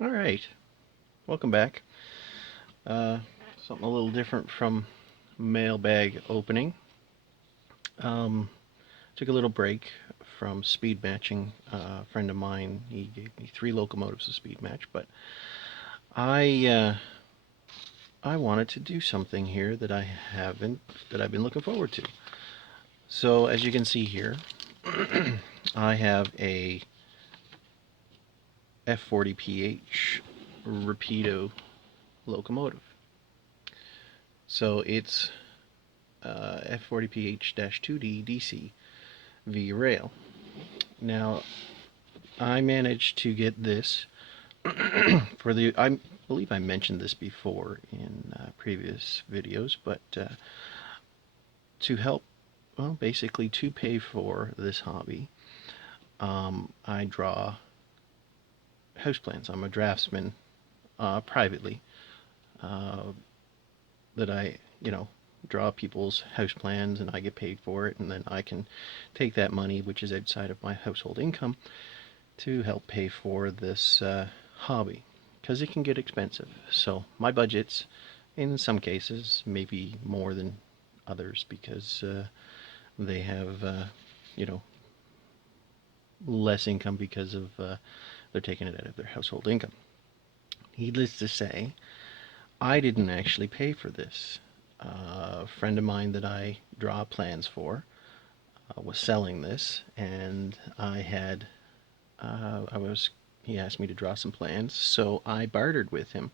All right, welcome back. Uh, Something a little different from mailbag opening. Um, Took a little break from speed matching. A friend of mine, he gave me 3 locomotives of speed match, but I uh, I wanted to do something here that I've been looking forward to. So as you can see here, I have a F40PH Rapido locomotive. So it's F40PH-2D DC V rail. Now, I managed to get this I believe I mentioned this before in previous videos, but to help, well, basically to pay for this hobby, I draw house plans. I'm a draftsman privately uh, that I draw people's house plans and I get paid for it, and then I can take that money, which is outside of my household income, to help pay for this hobby because it can get expensive. So my budgets, in some cases, maybe more than others because they have, you know, less income because of they're taking it out of their household income. Needless to say, I didn't actually pay for this. A friend of mine that I draw plans for was selling this, and I was he asked me to draw some plans, so I bartered with him,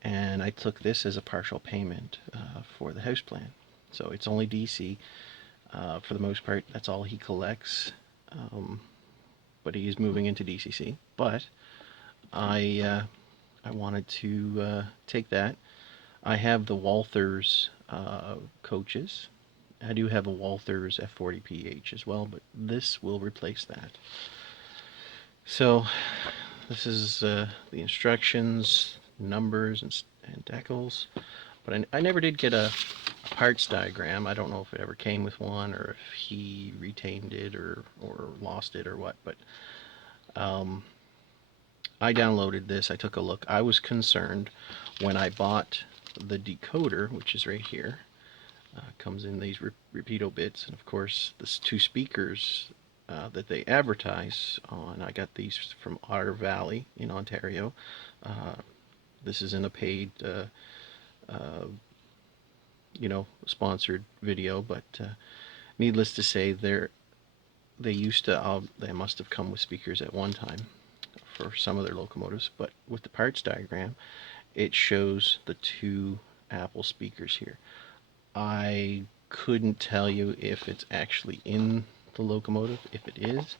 and I took this as a partial payment for the house plan. So it's only DC for the most part. That's all he collects, um, but he's moving into DCC. But I uh, I wanted to take that. I have the Walthers coaches. I do have a Walthers F40PH as well, but this will replace that. So this is the instructions, numbers, and decals. But I never did get a parts diagram. I don't know if it ever came with one or if he retained it or lost it or what. But um, I downloaded this. I took a look. I was concerned when I bought the decoder, which is right here. Comes in these Rapido bits, and of course, the 2 speakers that they advertise on. I got these from Otter Valley in Ontario. Uh, this isn't a paid, uh, sponsored video, but needless to say, they must have come with speakers at one time for some of their locomotives. But with the parts diagram, it shows the 2 Apple speakers here. I couldn't tell you if it's actually in the locomotive. If it is,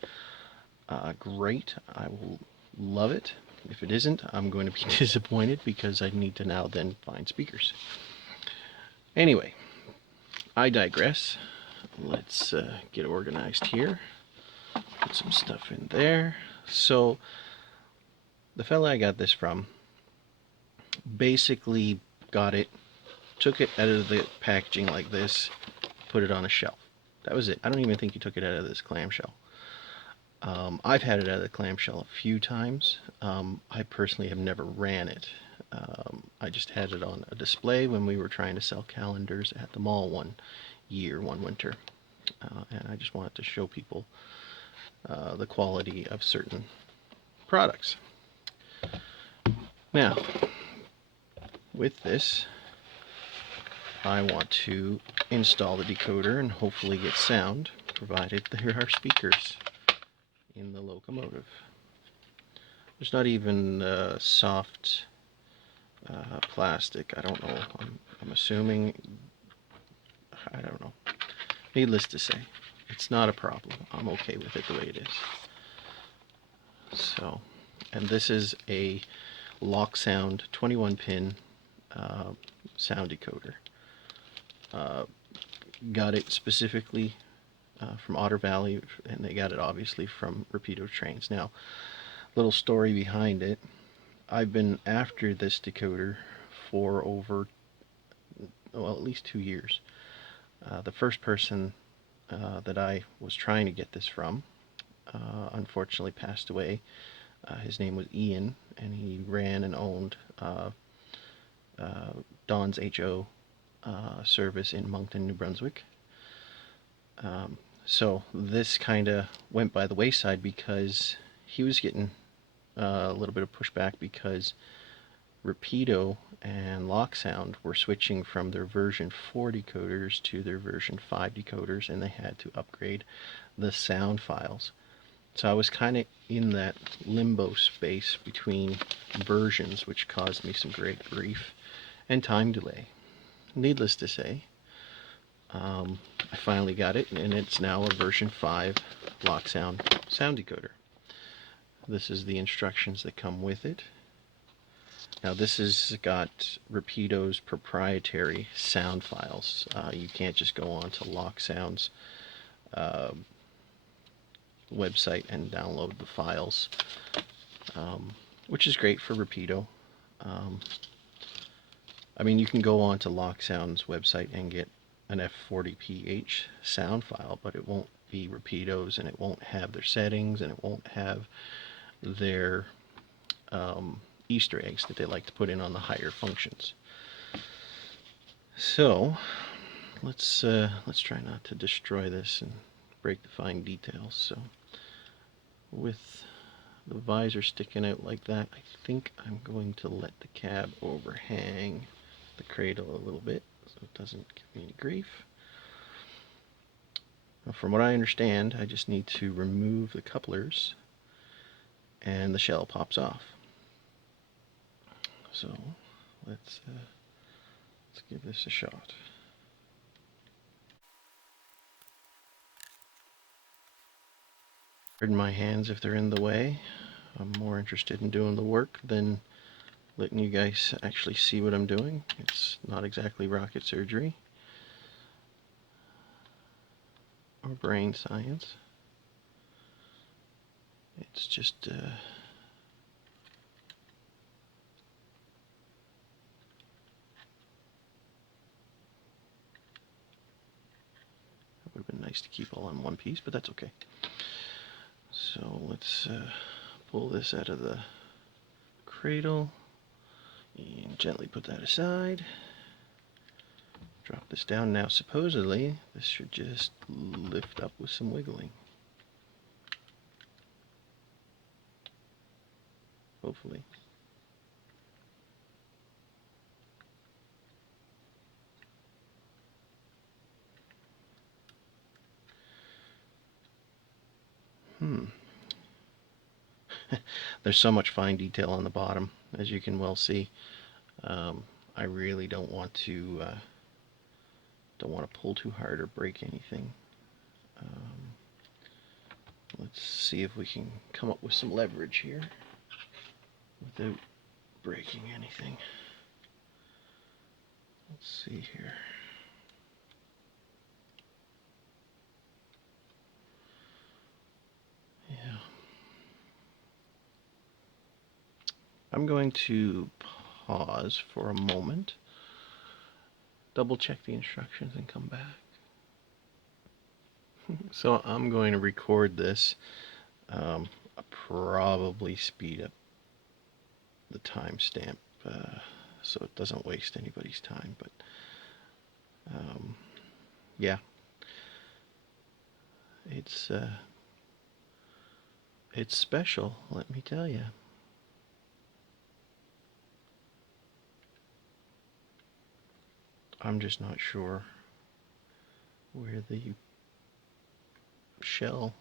great. I will love it. If it isn't, I'm going to be disappointed because I need to now then find speakers. Anyway, I digress. Let's get organized here. Put some stuff in there. So, the fella I got this from basically got it, took it out of the packaging like this, put it on a shelf. That was it. I don't even think he took it out of this clamshell. I've had it out of the clamshell a few times. I personally have never ran it. I just had it on a display when we were trying to sell calendars at the mall one winter. And I just wanted to show people the quality of certain products. Now, with this, I want to install the decoder and hopefully get sound, provided there are speakers in the locomotive. There's not even soft plastic. I don't know. I'm assuming. I don't know. Needless to say, it's not a problem. I'm okay with it the way it is. So, and this is a Loksound 21-pin sound decoder. Got it specifically from Otter Valley, and they got it obviously from Rapido Trains. Now, little story behind it. I've been after this decoder for over, well, at least 2 years. The first person that I was trying to get this from unfortunately passed away His name was Ian, and he ran and owned Don's HO service in Moncton, New Brunswick. So this kind of went by the wayside because he was getting a little bit of pushback because Rapido and Loksound were switching from their version 4 decoders to their version 5 decoders, and they had to upgrade the sound files. So I was kind of in that limbo space between versions, which caused me some great grief and time delay. Needless to say, I finally got it, and it's now a version 5 Loksound sound decoder. This is the instructions that come with it. Now this has got Rapido's proprietary sound files. You can't just go on to Loksound's website and download the files, which is great for Rapido. I mean, you can go on to Loksound's website and get an F40PH sound file, but it won't be Rapido's, and it won't have their settings, and it won't have their Easter eggs that they like to put in on the higher functions. So let's try not to destroy this and break the fine details. So with the visor sticking out like that, I think I'm going to let the cab overhang the cradle a little bit so it doesn't give me any grief. Now, from what I understand, I just need to remove the couplers and the shell pops off. So let's give this a shot. Pardon my hands if they're in the way. I'm more interested in doing the work than letting you guys actually see what I'm doing. It's not exactly rocket surgery or brain science. It's just it would have been nice to keep all in one piece, but that's okay. So let's pull this out of the cradle and gently put that aside. Drop this down. Now supposedly this should just lift up with some wiggling. Hopefully. There's so much fine detail on the bottom, as you can well see. I really don't want to pull too hard or break anything. Let's see if we can come up with some leverage here without breaking anything. Let's see here. Yeah. I'm going to pause for a moment, double check the instructions, and come back. So I'm going to record this. I'll probably speed up the timestamp so it doesn't waste anybody's time, but yeah, it's special, let me tell you. I'm just not sure where the shell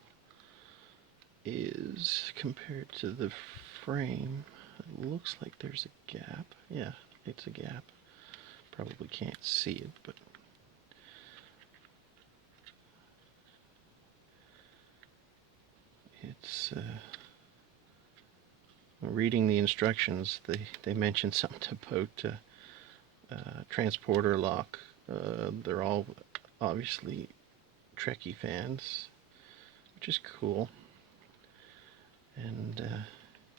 is compared to the frame. It looks like there's a gap. Yeah, it's a gap. Probably can't see it, but it's reading the instructions, they mentioned something about transporter lock. They're all obviously Trekkie fans, which is cool. And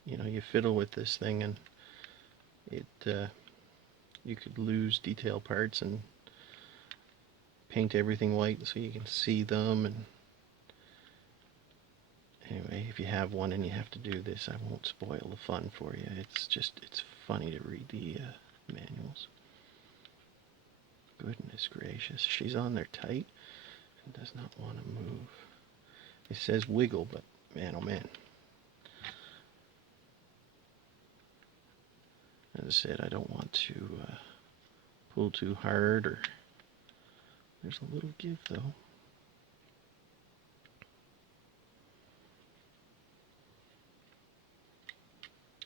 you know, you fiddle with this thing and it you could lose detail parts and paint everything white so you can see them. And anyway, if you have one and you have to do this, I won't spoil the fun for you. It's funny to read the manuals. Goodness gracious, she's on there tight and does not want to move. It says wiggle, but man, oh man. As I said, I don't want to pull too hard, or there's a little give though.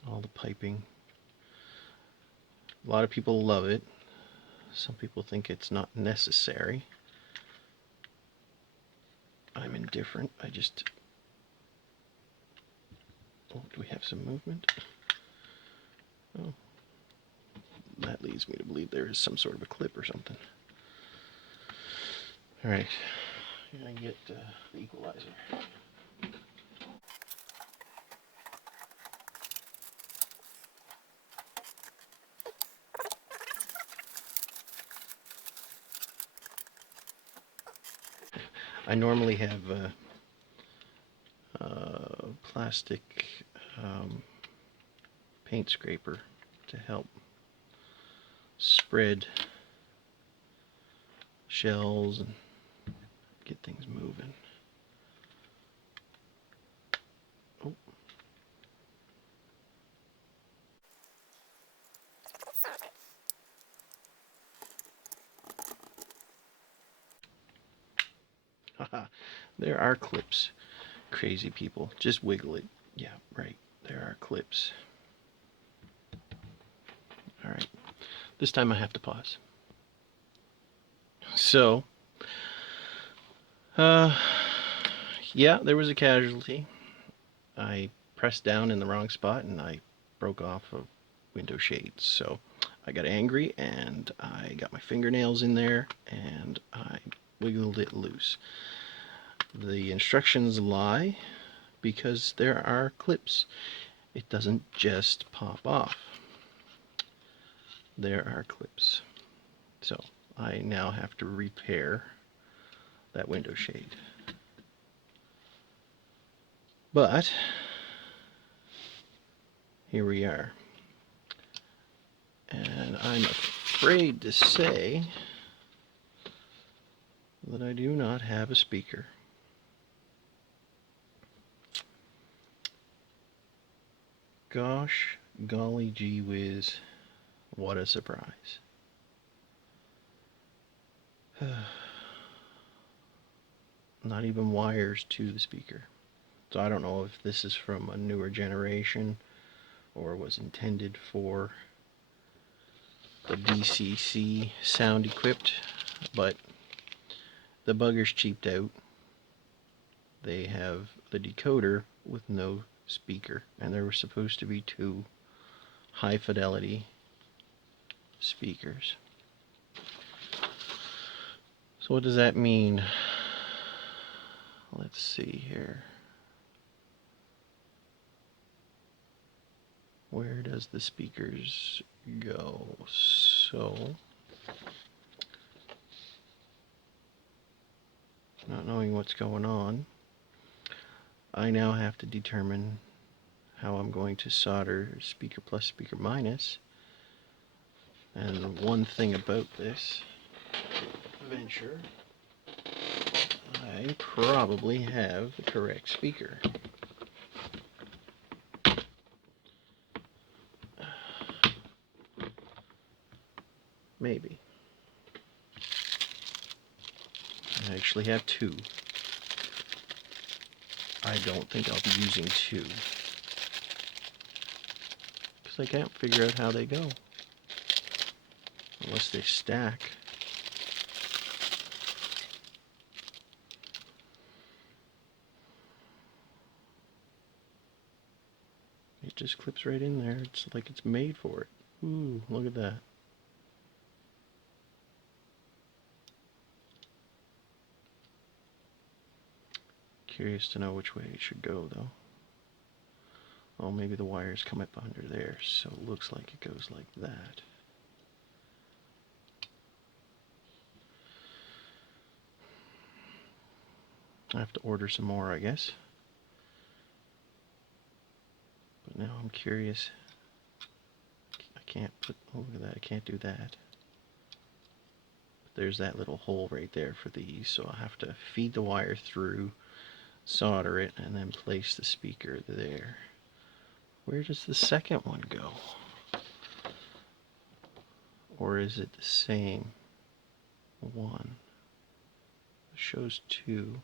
All the piping. A lot of people love it. Some people think it's not necessary. I'm indifferent. I just... Oh, do we have some movement? Oh. That leads me to believe there is some sort of a clip or something. Alright. Here I get the equalizer. I normally have a plastic paint scraper to help spread shells and get things moving. Oh. Haha, there are clips. Crazy people. Just wiggle it. Yeah, right. There are clips. Alright. This time I have to pause. So, yeah, there was a casualty. I pressed down in the wrong spot and I broke off a window shade. So I got angry and I got my fingernails in there and I wiggled it loose. The instructions lie because there are clips. It doesn't just pop off. There are clips. So I now have to repair that window shade. But here we are. And I'm afraid to say that I do not have a speaker. Gosh, golly gee whiz, what a surprise. Not even wires to the speaker. So I don't know if this is from a newer generation or was intended for the DCC Sound equipped, but the bugger's cheaped out. They have the decoder with no speaker, and there were supposed to be 2 high fidelity speakers. So what does that mean? Let's see here. Where does the speakers go? So, not knowing what's going on, I now have to determine how I'm going to solder speaker plus speaker minus. And one thing about this venture, I probably have the correct speaker. Maybe. I actually have 2. I don't think I'll be using 2. Because I can't figure out how they go. Unless they stack. It just clips right in there. It's like it's made for it. Ooh, look at that. Curious to know which way it should go, though. Oh, maybe the wires come up under there, so it looks like it goes like that. I have to order some more, I guess. Now I'm curious. I can't put, oh, look at that, I can't do that. There's that little hole right there for these, so I'll have to feed the wire through, solder it, and then place the speaker there. Where does the second one go? Or is it the same one? It shows two.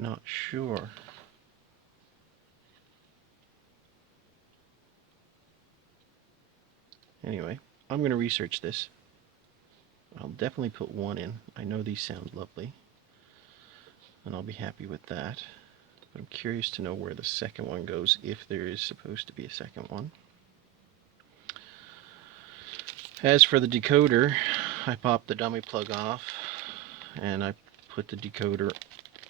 Not sure. Anyway, I'm going to research this. I'll definitely put one in. I know these sound lovely, and I'll be happy with that. But I'm curious to know where the second one goes, if there is supposed to be a second one. As for the decoder, I popped the dummy plug off, and I put the decoder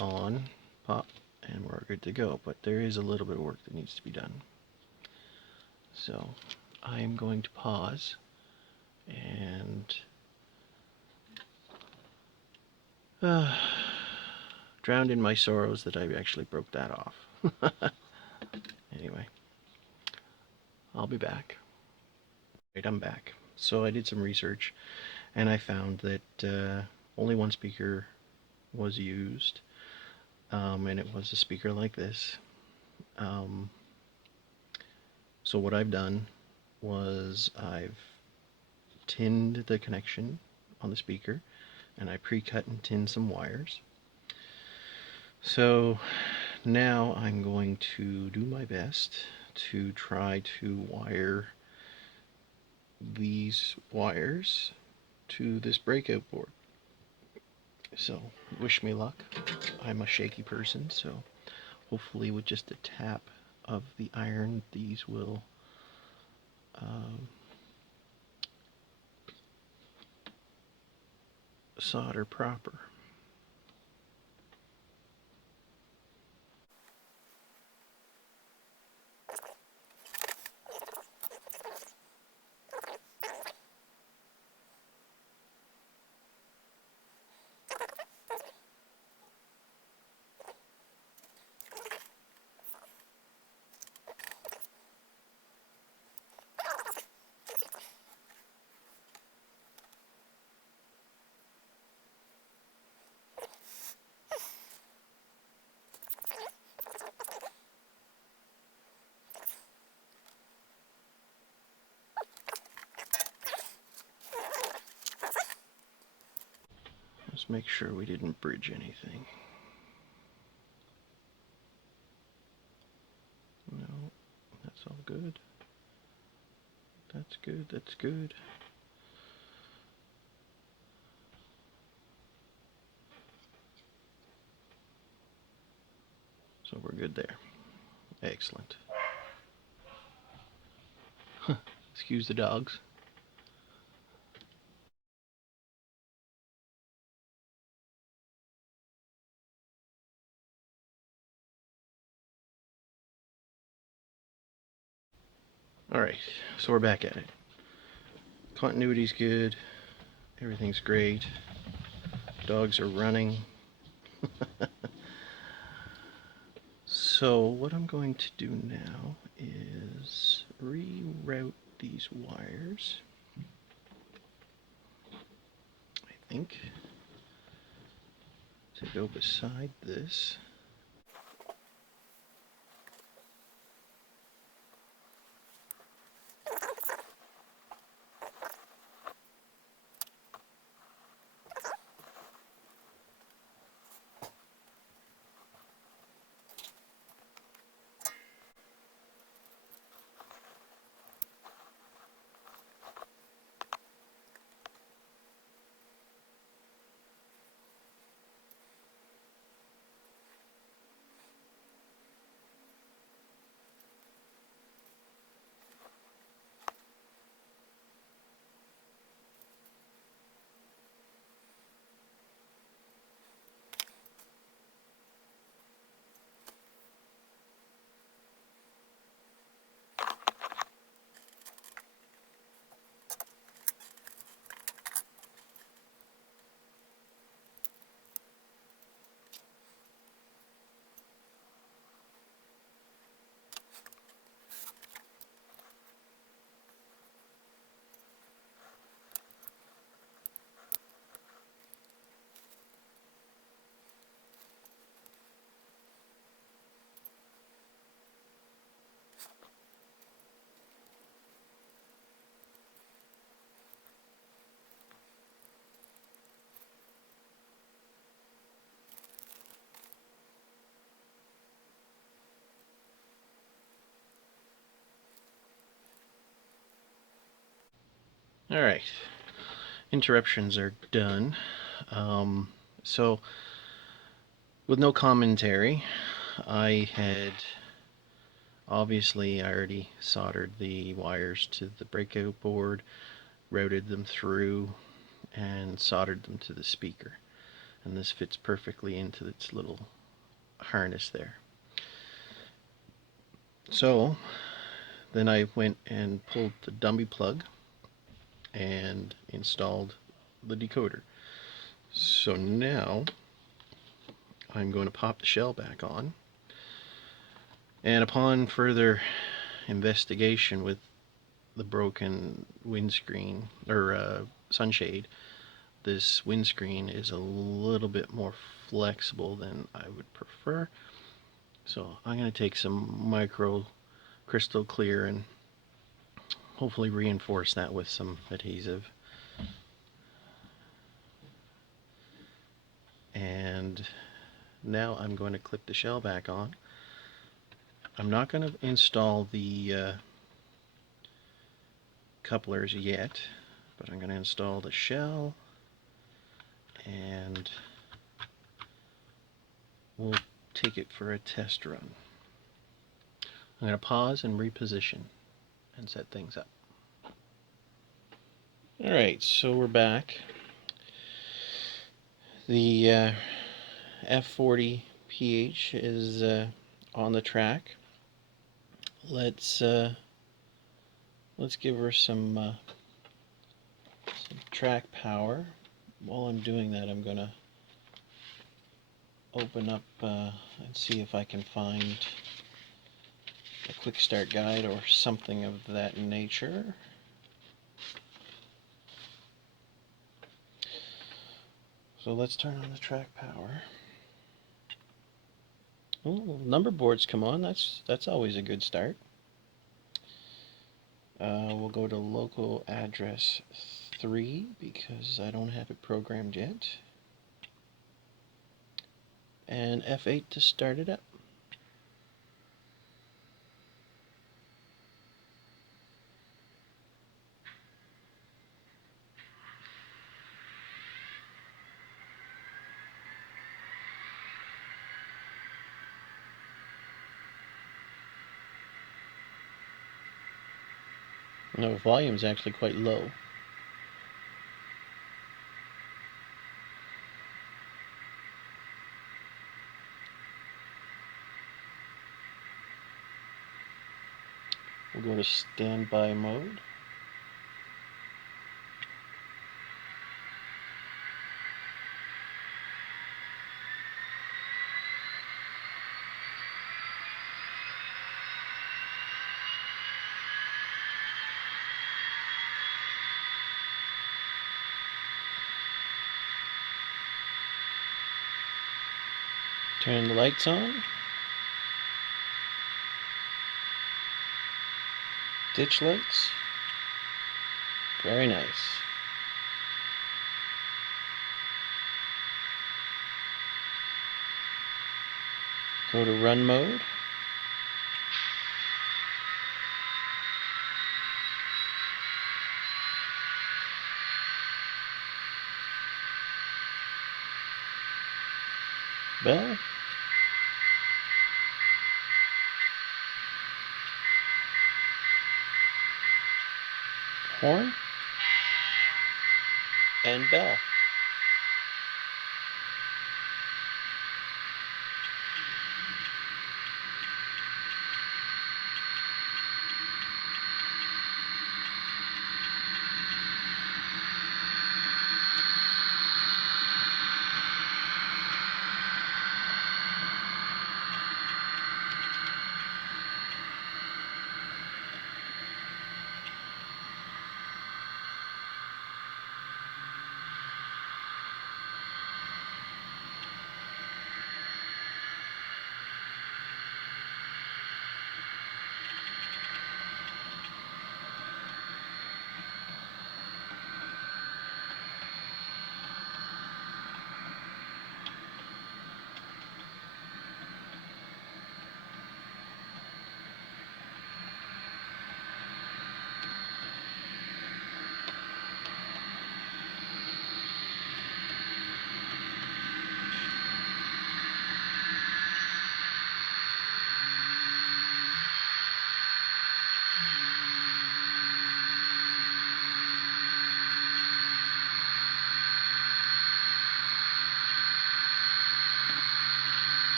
on, pop, and we're good to go. But there is a little bit of work that needs to be done. So I am going to pause and drowned in my sorrows that I actually broke that off. Anyway, I'll be back. Right, I'm back. So I did some research, and I found that only one speaker was used, and it was a speaker like this. So what I've done was I've tinned the connection on the speaker, and I pre-cut and tinned some wires. So now I'm going to do my best to try to wire these wires to this breakout board. So wish me luck. I'm a shaky person, so hopefully with just a tap of the iron these will solder proper. Let's make sure we didn't bridge anything. No, that's all good. That's good, that's good. So we're good there. Excellent. Excuse the dogs. Alright, so we're back at it. Continuity's good. Everything's great. Dogs are running. So what I'm going to do now is reroute these wires, I think, to go beside this. Alright, interruptions are done. So, with no commentary, I had obviously already soldered the wires to the breakout board, routed them through, and soldered them to the speaker. And this fits perfectly into its little harness there. So, then I went and pulled the dummy plug and installed the decoder. So now I'm going to pop the shell back on, and upon further investigation with the broken windscreen or sunshade, this windscreen is a little bit more flexible than I would prefer. So I'm going to take some micro crystal clear and hopefully reinforce that with some adhesive. And now I'm going to clip the shell back on. I'm not going to install the couplers yet, but I'm going to install the shell, and we'll take it for a test run. I'm going to pause and reposition and set things up. Alright, so we're back. The F40PH is on the track. Let's give her some track power. While I'm doing that, I'm going to open up and see if I can find a quick start guide or something of that nature. So let's turn on the track power. Oh, number boards come on. That's always a good start. We'll go to local address 3 because I don't have it programmed yet. And F8 to start it up. No, volume's actually quite low. We'll go to standby mode. Turn the lights on. Ditch lights. Very nice. Go to run mode. Bell. Horn. And bell.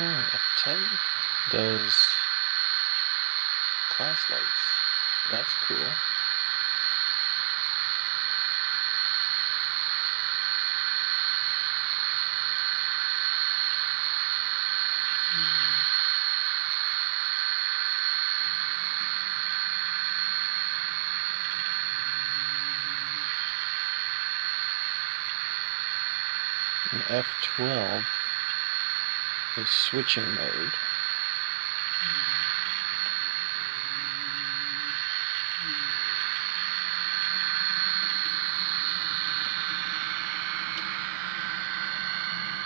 F10 does class lights. That's cool. And F12 is switching mode.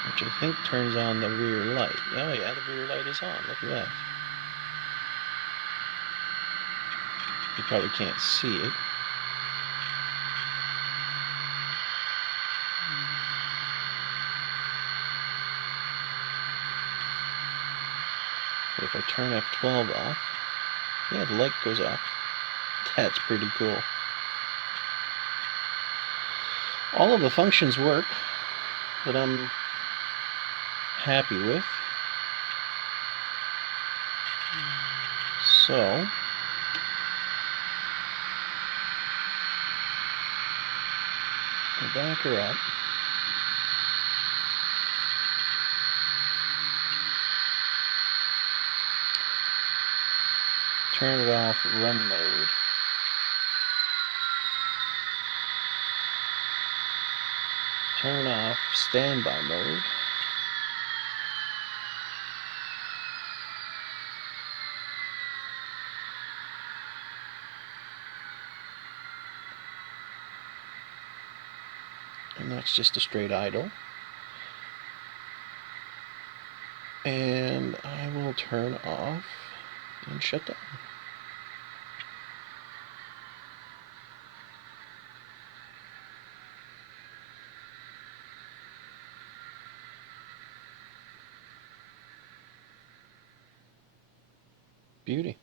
Which I think turns on the rear light. Oh yeah, the rear light is on. Look at that. You probably can't see it. But if I turn F12 off, yeah, the light goes off. That's pretty cool. All of the functions work that I'm happy with. So, I'll back her up. Turn it off run mode. Turn off standby mode. And that's just a straight idle. And I will turn off and shut down. Beauty.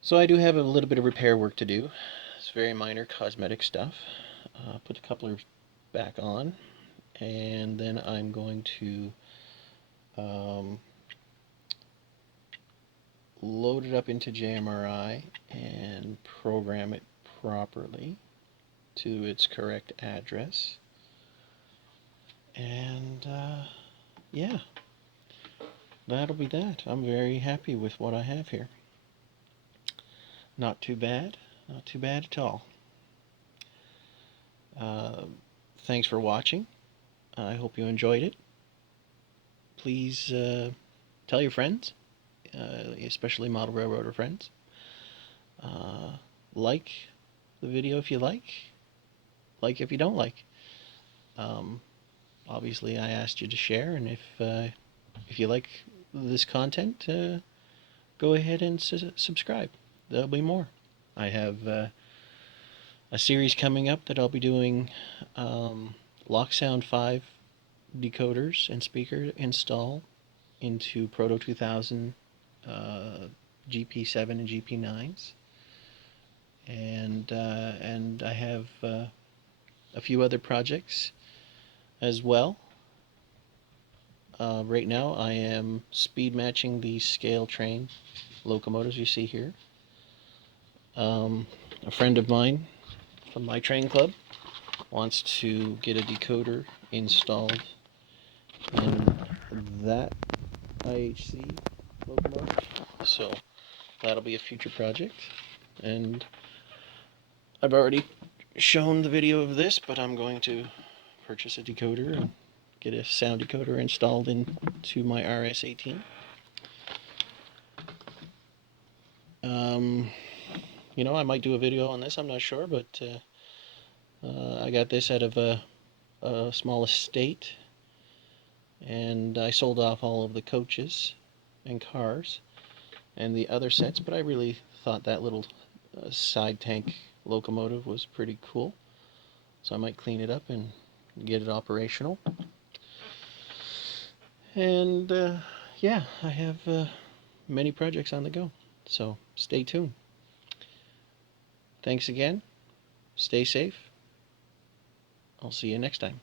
So I do have a little bit of repair work to do. It's very minor cosmetic stuff. Put the couplers back on, and then I'm going to load it up into JMRI and program it properly to its correct address. And yeah, that'll be that. I'm very happy with what I have here. Not too bad. Not too bad at all. Thanks for watching. I hope you enjoyed it. Please tell your friends, especially model railroader friends. Like the video if you like if you don't like. Obviously I asked you to share, and if you like this content, go ahead and subscribe. There'll be more. I have a series coming up that I'll be doing Loksound 5 decoders and speaker install into Proto 2000 GP7 and GP9s, and I have a few other projects as well. Right now I am speed matching the scale train locomotives you see here. A friend of mine from my train club wants to get a decoder installed in that IHC locomotive, so that'll be a future project. And I've already shown the video of this, but I'm going to purchase a decoder and get a sound decoder installed into my RS-18. You know, I might do a video on this, I'm not sure, but I got this out of a small estate, and I sold off all of the coaches and cars and the other sets, but I really thought that little side tank locomotive was pretty cool, so I might clean it up and get it operational. And yeah, I have many projects on the go, so stay tuned. Thanks again. Stay safe. I'll see you next time.